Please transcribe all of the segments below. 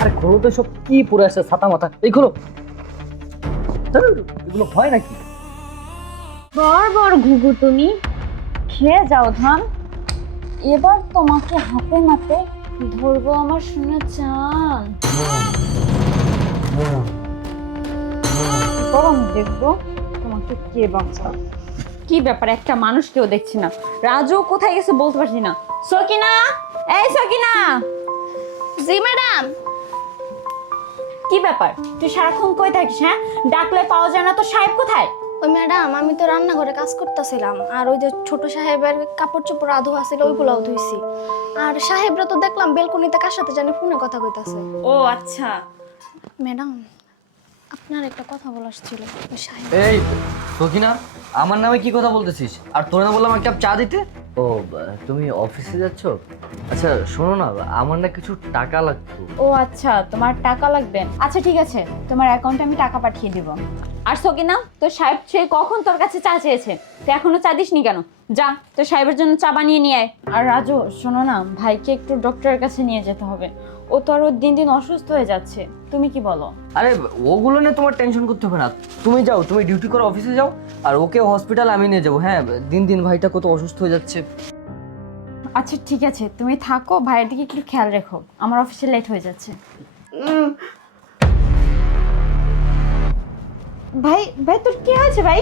আরে খোলো তো, সব কি পরে আসছে ছাতা মাথা, এই খোলো। এগুলো হয় নাকি? বর বর ঘুঘু তুমি খেয়ে যাও ধান। এবার তোমাকে হাতে নাতে ধরবো আমার সোনা চান। গরম দেখবো তোমাকে কে বাঁচা। কি ব্যাপার, একটা মানুষ কেউ দেখছি না। রাজু কোথায় গেছে বলতে পারছি না। সকিনা, এই সকিনা। জি ম্যাডাম। কি ব্যাপার, তুই সারাক্ষণ কই থাকিস? হ্যাঁ, ডাকলে পাওয়া যায় না তো? সাহেব কোথায়? ওই ম্যাডাম, আমি তো রান্নাঘরে কাজ করতেছিলাম, আর ওই যে ছোট সাহেবের কাপড় চোপড় আধো আছিল ওইগুলাও ধুইছি। আর সাহেবরা তো দেখলাম বেলকনিতে কার সাথে জানি ফোনে কথা কইতাছে। ও আচ্ছা। ম্যাডাম, আপনার একটা কথা বলার ছিল। ওই সাহেব এই সকিনা, আমার নামে কি কথা বলতেছিস? আর তোর না বললাম এক কাপ চা দিতে। ও তুমি অফিসে যাচ্ছ? আচ্ছা শোনো না, আমার না কিছু টাকা লাগতো। ও আচ্ছা, তোমার টাকা লাগবে। আচ্ছা ঠিক আছে, তোমার অ্যাকাউন্টে আমি টাকা পাঠিয়ে দিব। আর সকিনা, তোর সাহেব সে কখন তোর কাছে চা চেয়েছে, তুই এখনো চা দিসনি কেন? যা, তোর সাহেবের জন্য চা বানিয়ে নিয়ে আয়। আর রাজু শোনো না, ভাইকে একটু ডক্টরের কাছে নিয়ে যেতে হবে। ও তো আরো দিন দিন অসুস্থ হয়ে যাচ্ছে, তুমি কি বলো? আরে ওগুলো নিয়ে তোমার টেনশন করতে হবে না, তুমি যাও, তুমি ডিউটি করো, অফিসে যাও। আর ওকে হসপিটাল আমি নিয়ে যাবো। হ্যাঁ, দিন দিন ভাইটা কত অসুস্থ হয়ে যাচ্ছে। আচ্ছা ঠিক আছে, তুমি থাকো, ভাইয়ের দিকে একটু খেয়াল রেখো, আমার অফিসে লেট হয়ে যাচ্ছে। ভাই ভাই, তোর কি হয়েছে ভাই?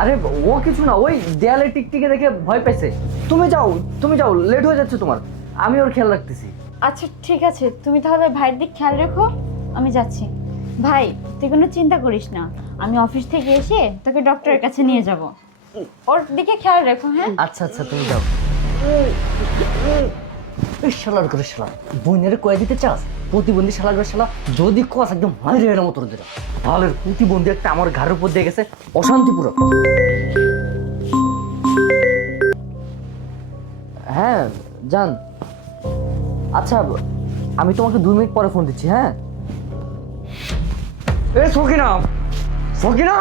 আরে ও কিছু না, ওই দেয়ালে টিকটিকে দেখে ভয় পেয়েছে। তুমি যাও, তুমি যাও, লেট হয়ে যাচ্ছে তোমার। আমি ওর খেয়াল রাখতেছি। আচ্ছা ঠিক আছে, তুমি তাহলে ভাইয়ের দিক খেয়াল রেখো, আমি যাচ্ছি। ভাই তুই কোনো চিন্তা করিস না, আমি অফিস থেকে এসে তোকে ডক্টরের কাছে নিয়ে যাব। ওর দিকে খেয়াল রেখো, হ্যাঁ? আচ্ছা আচ্ছা, তুমি যাও। এই শালার করে শালা, বোনের কয়ে দিতে চাস? প্রতিবন্ধী শালা করে শালা, যদি কস একদম মাইরে এর মতো দিলাম। তাহলে প্রতিবন্ধী একটা আমার ঘরের উপর দিয়ে গেছে, অশান্তি পুরো। হ্যাঁ জান। আচ্ছা আমি তোমাকে 2 মিনিট পরে ফোন দিচ্ছি। হ্যাঁ, এই সকিনা, সকিনা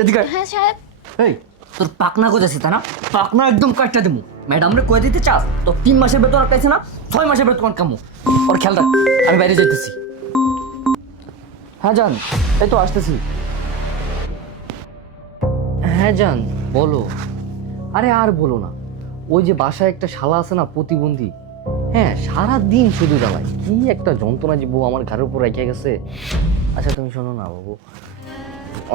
এদিকে আয়। হ্যাঁ সাহেব। এই তোর পাকনা কোথাছে তা না? পাকনা একদম কাটটা দেবো। ম্যাডাম রে কয়ে দিতে চাস? তো 3 মাসের বেতন আটকাইছে না, 6 মাসের বেতন কামো। ওর খেয়াল রাখ, আমি বাইরে যাইতেছি। হ্যাঁ জান, এই তো আসতেছি। হ্যাঁ জান বলো। আরে আর বলো না, ওই যে বাসায় একটা শালা আছে না প্রতিবন্ধী, হ্যাঁ সারাদিন শুধু জ্বালায়। কি একটা যন্ত্রণা যে বউ আমার ঘরের উপর রেখে গেছে। আচ্ছা তুমি শোনো না বাবু,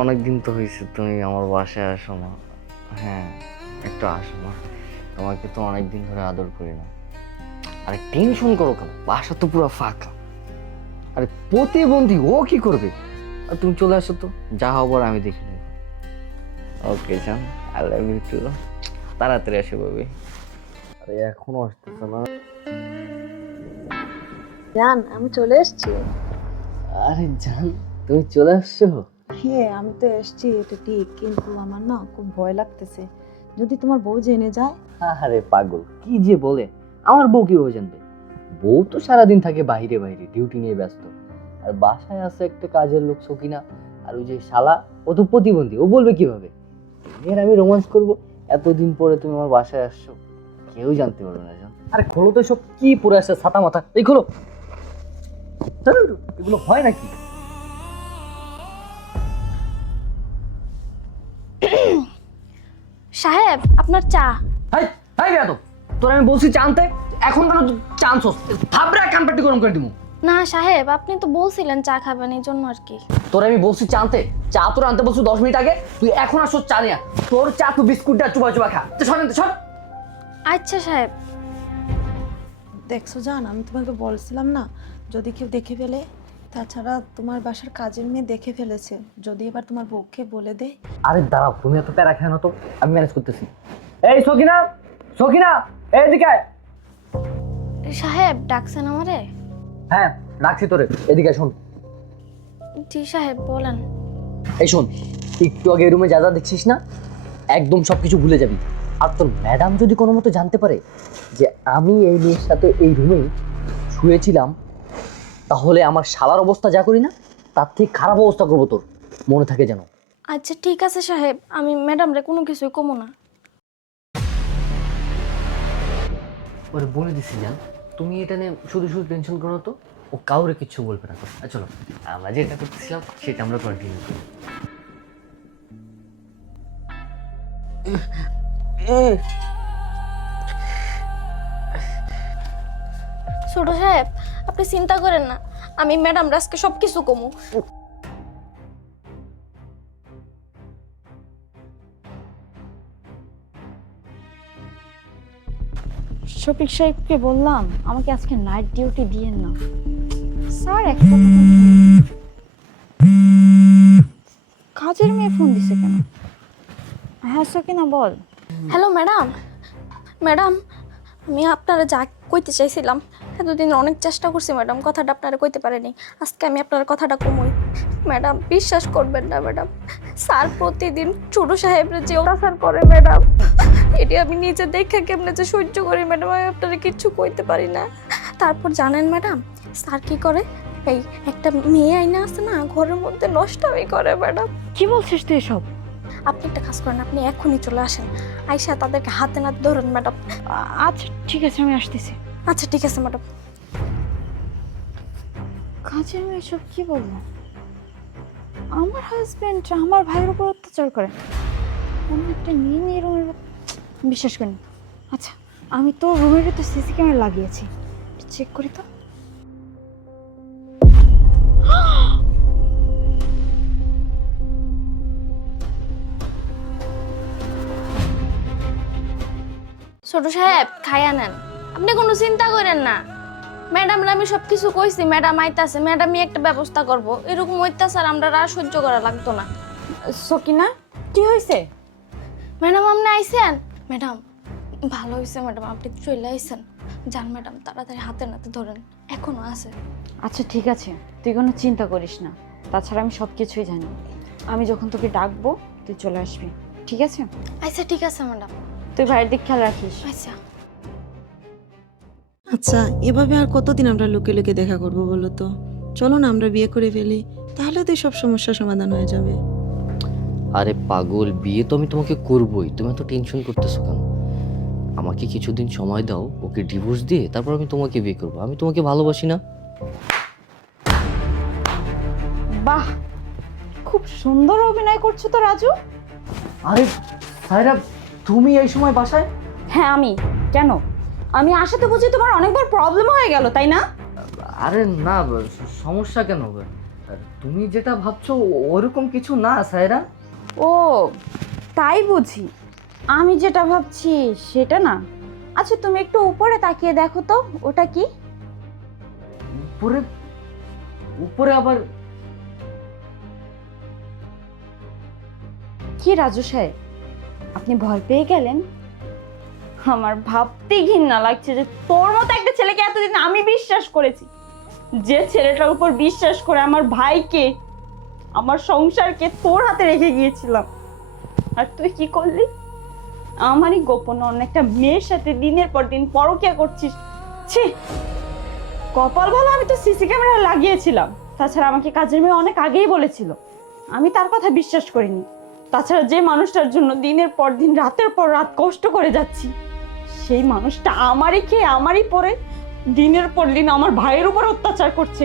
অনেকদিন তো হয়েছে তুমি আমার বাসায় আসো না। হ্যাঁ একটু আসো না, তোমাকে তো অনেকদিন ধরে আদর করি না। আরে টেনশন করো কেন, বাসা তো পুরো ফাঁকা। আরে প্রতিবন্ধী ও কি করবে? আর তুমি চলে আসো তো, যা হবার আমি দেখে নেব। ওকে জান, আই লাভ ইউ টু। তাড়াতাড়ি আসো বাবি। আরে এখনো আসতেছে না। জান, আমি চলে এসেছি। আরে জান, তুমি চলে আসছো? হ্যাঁ আমি তো এসেছি, এটা ঠিক, কিন্তু আমার না খুব ভয় লাগতেছে, যদি তোমার বউ জেনে যায়। আরে পাগল কি যে বলে, আমার বউ কিভাবে জানবে? বউ তো সারাদিন থাকে বাইরে বাইরে ডিউটি নিয়ে ব্যস্ত। আর বাসায় আছে একটা কাজের লোক সকিনা। আর ওই যে শালা, ও তো প্রতিবন্ধী, ও বলবে কিভাবে? এর আমি রোমান্স করব, এতদিন পরে তুমি আমার বাসায় আসছো, কেউ জানতে পারবে না জান। আরে খোলো তো, সব কি পরে আসছে ছাতা মাথা, এই খোলো। এগুলো হয় নাকি? সাহেব, আপনার চা। হাই হাই বেয়াদব, তোর আমি বলছি জানতে, এখন কেন চান্স থাপড়া কানপাটি গরম করে দিব। না সাহেব, আপনি তো বলছিলেন চা খাবেন, এই জন্য আর কি। তোর আমি বলছি চানতে, চা তোর আনতে বলছি 10 মিনিট আগে, তুই এখন আসো চা নিয়া। তোর চা তুই বিস্কুটটা চুবা চুবা খা, তো সরেন তো সর। আচ্ছা সাহেব। দেখছো জান, আমি তোমাকে বলছিলাম না, যদি কেউ দেখে ফেলে। তাছাড়া তোমার বাসার কাজের মেয়ে দেখে ফেলেছে, যদি এবার তোমার বউকে বলে দেয়। আরে দাঁড়াও, তুমি এত প্যারা খায় না তো, আমি ম্যানেজ করতেছি। এই সকিনা, সকিনা এদিকে আয়। সাহেব ডাকছেন আমারে? হ্যাঁ রাখছি তোরে, এদিকে আয়, শোন। জি সাহেব বলেন। এই শোন, একটু আগে রুমে যা যা দেখছিস না, একদম সবকিছু ভুলে যাবি। আর তোর ম্যাডাম যদি কোনো মতো জানতে পারে যে আমি এই মেয়ের সাথে এই রুমেই শুয়েছিলাম, তাহলে আমার শালার অবস্থা যা করি না, তার থেকে খারাপ অবস্থা করবো তোর, মনে থাকে যেন। আচ্ছা ঠিক আছে সাহেব, আমি ম্যাডামরে কোনো কিছুই কমো না। ওরে বলে দিছি জান, তুমি এটা নিয়ে শুধু শুধু টেনশন করো তো। ও কাউরে কিছু বলবে না। চলো আমরা যেটা করতেছিলাম সেটা আমরা কন্টিনিউ করি। ছোট সাহেব, আপনি চিন্তা করেন না, আমি ম্যাডাম রাজকে সব কিছু কমু। শফিক সাহেবকে বললাম আমাকে আজকে নাইট ডিউটি দিয়েন না স্যার। একটা কাজের মেয়ে ফোন দিছে কেন? হ্যাঁ সকিনা বল। হ্যালো ম্যাডাম, ম্যাডাম আমি আপনারা যা কইতে চাইছিলাম এতদিন অনেক চেষ্টা করছি ম্যাডাম, কথাটা আপনারা কইতে পারেনি। আজকে আমি আপনার কথাটা কমই। ম্যাডাম বিশ্বাস করবেন না ম্যাডাম, স্যার প্রতিদিন ছোট সাহেবরা যে অত্যাচার করে ম্যাডাম, এটি আমি নিজে দেখে কেমনে যে সহ্য করি ম্যাডাম, আমি আপনারা কিচ্ছু কইতে পারি না। তারপর জানেন ম্যাডাম স্যার কি করে, এই একটা মেয়ে আইনা আছে না ঘরের মধ্যে নষ্টামি করে ম্যাডাম। কি বলছিস তুই এসব? আপনি একটা কাজ করেন, আপনি এখনই চলে আসেন, আইসা তাদেরকে হাতে নাতে ধরেন ম্যাডাম। আচ্ছা ঠিক আছে আমি আসতেছি। আচ্ছা ঠিক আছে ম্যাডাম। কাজের মেয়ে এসব কি বলবো? আমার হাজবেন্ড আমার ভাইয়ের উপর অত্যাচার করে, অন্য একটা মেয়ে নিয়ে রুমের বিশ্বাস করি। আচ্ছা আমি তো রুমের ভিতর সিসি ক্যামেরা লাগিয়েছি, চেক করি তো। ছোট সাহেব খাইয়া নেন, আপনি কোনো চিন্তা করেন না। ম্যাডামরা আমি সব কিছু কইছি, ম্যাডাম আইতাছে, ম্যাডামই একটা ব্যবস্থা করব। এরকম অত্যাচার আমরা আর সহ্য করা লাগতো না। সকিনা কি হয়েছে? ম্যাডাম আপনি আইছেন? ম্যাডাম ভালো হয়েছে ম্যাডাম, আপনি চলে আইছেন। যান ম্যাডাম তাড়াতাড়ি হাতে নাতে ধরেন, এখনো আছে। আচ্ছা ঠিক আছে, তুই কোনো চিন্তা করিস না, তাছাড়া আমি সব কিছুই জানি। আমি যখন তোকে ডাকবো তুই চলে আসবি, ঠিক আছে? আচ্ছা ঠিক আছে ম্যাডাম। তুই ভাইয়ের দিক খেয়াল রাখিস। আচ্ছা আচ্ছা এভাবে আর কতদিন আমরা লুকে লুকে দেখা করব বলো তো? চলো না আমরা বিয়ে করে ফেলি, তাহলে তো সব সমস্যার সমাধান হয়ে যাবে। আরে পাগল, বিয়ে তো আমি তোমাকে করবই, তুমি এত টেনশন করতেছো কেন? আমাকে কিছুদিন সময় দাও, ওকে ডিভোর্স দিয়ে তারপর আমি তোমাকে বিয়ে করবো। আমি তোমাকে ভালোবাসি না? বাহ, খুব সুন্দর অভিনয় করছো তো রাজু। আরে সায়রা, তুমি এই সময় বাসায়? হ্যাঁ আমি। কেন? আমি আসাতে বুঝি তোমার অনেকবার প্রবলেম হয়ে গেল তাই না? আরে না, সমস্যা কেন হবে? তুমি যেটা ভাবছো ওরকম কিছু না সায়রা। ও তাই বুঝি, আমি যেটা ভাবছি সেটা না। আচ্ছা তুমি একটু উপরে তাকিয়ে দেখো তো, ওটা কি? উপরে? উপরে আবার? কি রাজু সাহেব, আপনি ভয় পেয়ে গেলেন? আমার ভাবতেই ঘৃণা লাগছে যে তোর মতো একটা ছেলেকে এতদিন আমি বিশ্বাস করেছি, যে ছেলেটার উপর বিশ্বাস করে আমার ভাইকে, আমার সংসারকে তোর হাতে রেখে গিয়েছিলাম, আর তুই কি করলি? আমারই গোপন অন্য একটা মেয়ের সাথে দিনের পর দিন পরকীয়া করছিস। ছি, কপাল ভালো আমি তো সিসি ক্যামেরা লাগিয়েছিলাম, তাছাড়া আমাকে কাজের মেয়ে অনেক আগেই বলেছিল, আমি তার কথা বিশ্বাস করিনি। তাছাড়া যে মানুষটার জন্য দিনের পর দিন রাতের পর রাত কষ্ট করে যাচ্ছি, সেই মানুষটা আমারই খেয়ে আমারই পরে দিনের পর দিন আমার ভাইয়ের উপর অত্যাচার করছে।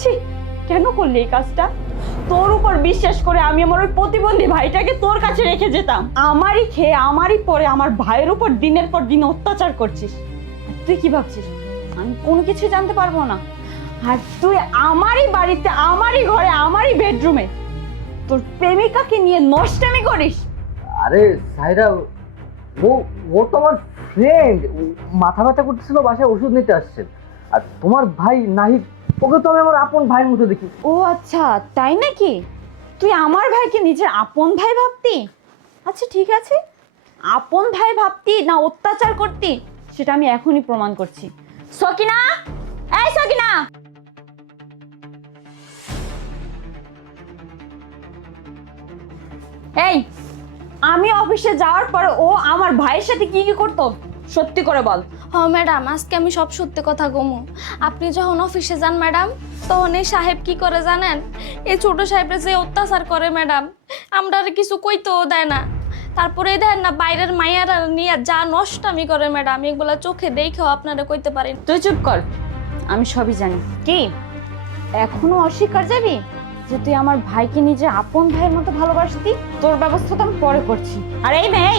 ছি, কেন করলি এই কাজটা? তোর উপর বিশ্বাস করে আমি আমার ওই প্রতিবন্ধী ভাইটাকে তোর কাছে রেখে যেতাম, আমারই খেয়ে আমারই পরে আমার ভাইয়ের উপর দিনের পর দিন অত্যাচার করছিস। আর তুই কি ভাবছিস আমি কোনো কিছু জানতে পারবো না? আর তুই আমারই বাড়িতে, আমারই ঘরে, আমারই বেডরুমে তোর প্রেমিকাকে নিয়ে নষ্টামি করিস। আরে সায়রা, ও ও তো আমার ফ্রেন্ড, মাথা ব্যথা করতেছিল, বাসায় ওষুধ নিতে আসছেন। আর তোমার ভাই নাহিদ, ওকে তো আমি আমার আপন ভাইয়ের মতো দেখি। ও আচ্ছা তাই নাকি? তুই আমার ভাইকে নিজের আপন ভাই ভাবতি? আচ্ছা ঠিক আছে, আপন ভাই ভাবতি না অত্যাচার করতি সেটা আমি এখনই প্রমাণ করছি। সকিনা, এই সকিনা, এই আমি অফিসে যাওয়ার পর ও আমার ভাইয়ের সাথে কি কি করতো সত্যি করে বল। হ্যাঁ ম্যাডাম আজকে আমি সব সত্যি কথা কমু। আপনি যখন অফিসে যান ম্যাডাম, তখন এই সাহেব কি করে জানেন? এই ছোট সাহেবরা যে অত্যাচার করে ম্যাডাম, আমরা আর কিছু কইতেও দেয় না। তারপরে দেন না বাইরের মাইয়ারা নিয়ে যা নষ্টামি করে ম্যাডাম, এগুলা চোখে দেখেও আপনারা কইতে পারেন। তুই চুপ কর, আমি সবই জানি। কি এখনো অস্বীকার যাবি যে তুই আমার ভাইকে নিজে আপন ভাইয়ের মতো ভালোবাসতি? তোর ব্যবস্থা তো আমি পরে করছি। আর এই মেয়ে,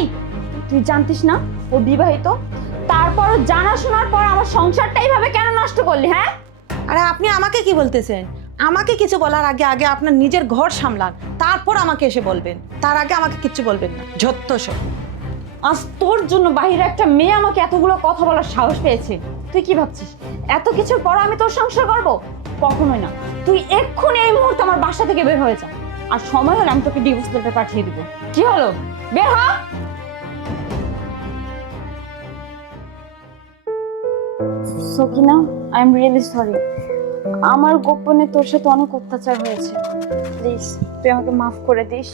তুই জানতিস না ও বিবাহিত? তারপরও জানা শোনার পর আমার সংসারটা এইভাবে কেন নষ্ট করলি? হ্যাঁ, আরে আপনি আমাকে কি বলতেছেন? আমাকে কিছু বলার আগে আগে আপনার নিজের ঘর সামলান, তারপর আমাকে এসে বলবেন। তার আগে আমাকে কিচ্ছু বলবেন না, যত সব। আজ তোর জন্য বাইরে একটা মেয়ে আমাকে এতগুলো কথা বলার সাহস পেয়েছে। তুই কি ভাবছিস এত কিছুর পর আমি তোর সংসার করব? কখনোই না। তুই এক্ষুনি এই মুহূর্তে আমার বাসা থেকে বের হয়ে যা, আর সময় হলে আমি তোকে ডিভোর্স লেটার পাঠিয়ে দিব। কি হলো, বের হ। Sakina, I am really sorry. আমার গোপনে তোর সাথে অনেক অত্যাচার হয়েছে। প্লিজ তুই আমাকে মাফ করে দিস,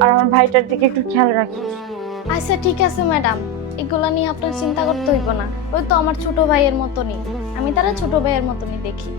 আর আমার ভাইটার দিকে একটু খেয়াল রাখিস। আচ্ছা ঠিক আছে ম্যাডাম, এগুলা নিয়ে আপনার চিন্তা করতে হইব না। ওই তো আমার ছোট ভাইয়ের মতনই, আমি তারা ছোট ভাইয়ের মতনই দেখি।